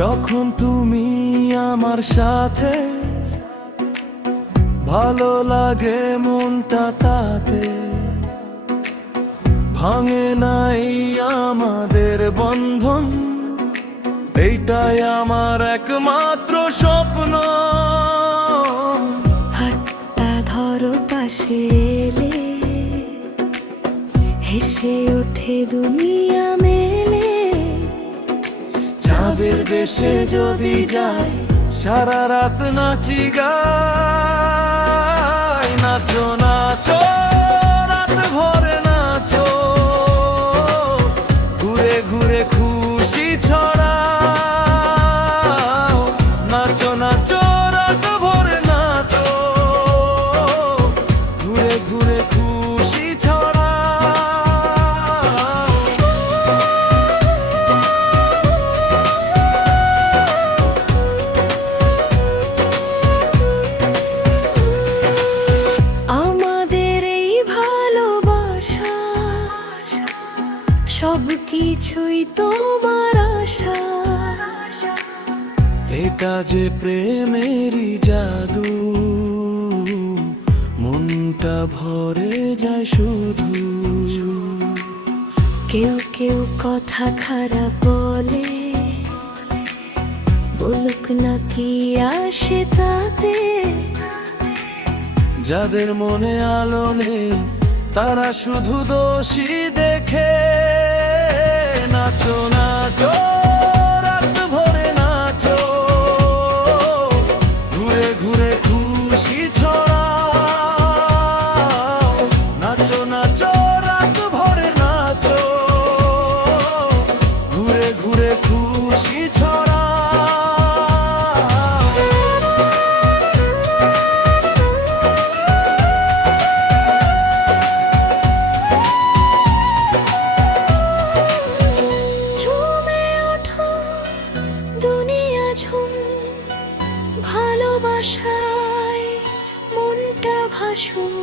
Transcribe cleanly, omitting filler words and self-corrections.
যখন তুমি আমার সাথে, ভালো লাগে মনটা তাতে। ভাঙে নাই আমাদের বন্ধন, এইটাই আমার একমাত্র স্বপ্ন। হাতটা ধরো পাশে এলে, হেসে ওঠে দুনিয়া মেলে। চাঁদের দেশে যদি যাই, সারা রাত নাচি গাই। নাচো নাচো রাত ভরে নাচো, ঘুরে ঘুরে খুশি ছড়াও। নাচো নাচো রাত ভরে নাচো, ঘুরে ঘুরে খুশি ছড়াও। আমাদের এই ভালোবাসা সব কিছুই তোমার আশা। এটা যে প্রেমেরই জাদু, মনটা ভরে যায় শুধু। কেউ কেউ কথা খারাপ বলে, বলুক না কি আসে তাতে। যাদের মনে আলো নেই, তারা শুধু দোষী দেখে। নাচো নাচো রাত ভরে নাচো, ঘুরে ঘুরে খুশি ছড়াও। নাচো নাচো রাত ভরে নাচো, ঘুরে ঘুরে খুশি ছড়াও। ঝুমে ওঠো দুনিয়া ঝুম, ভালোবাসায় মনটা ভাসুম।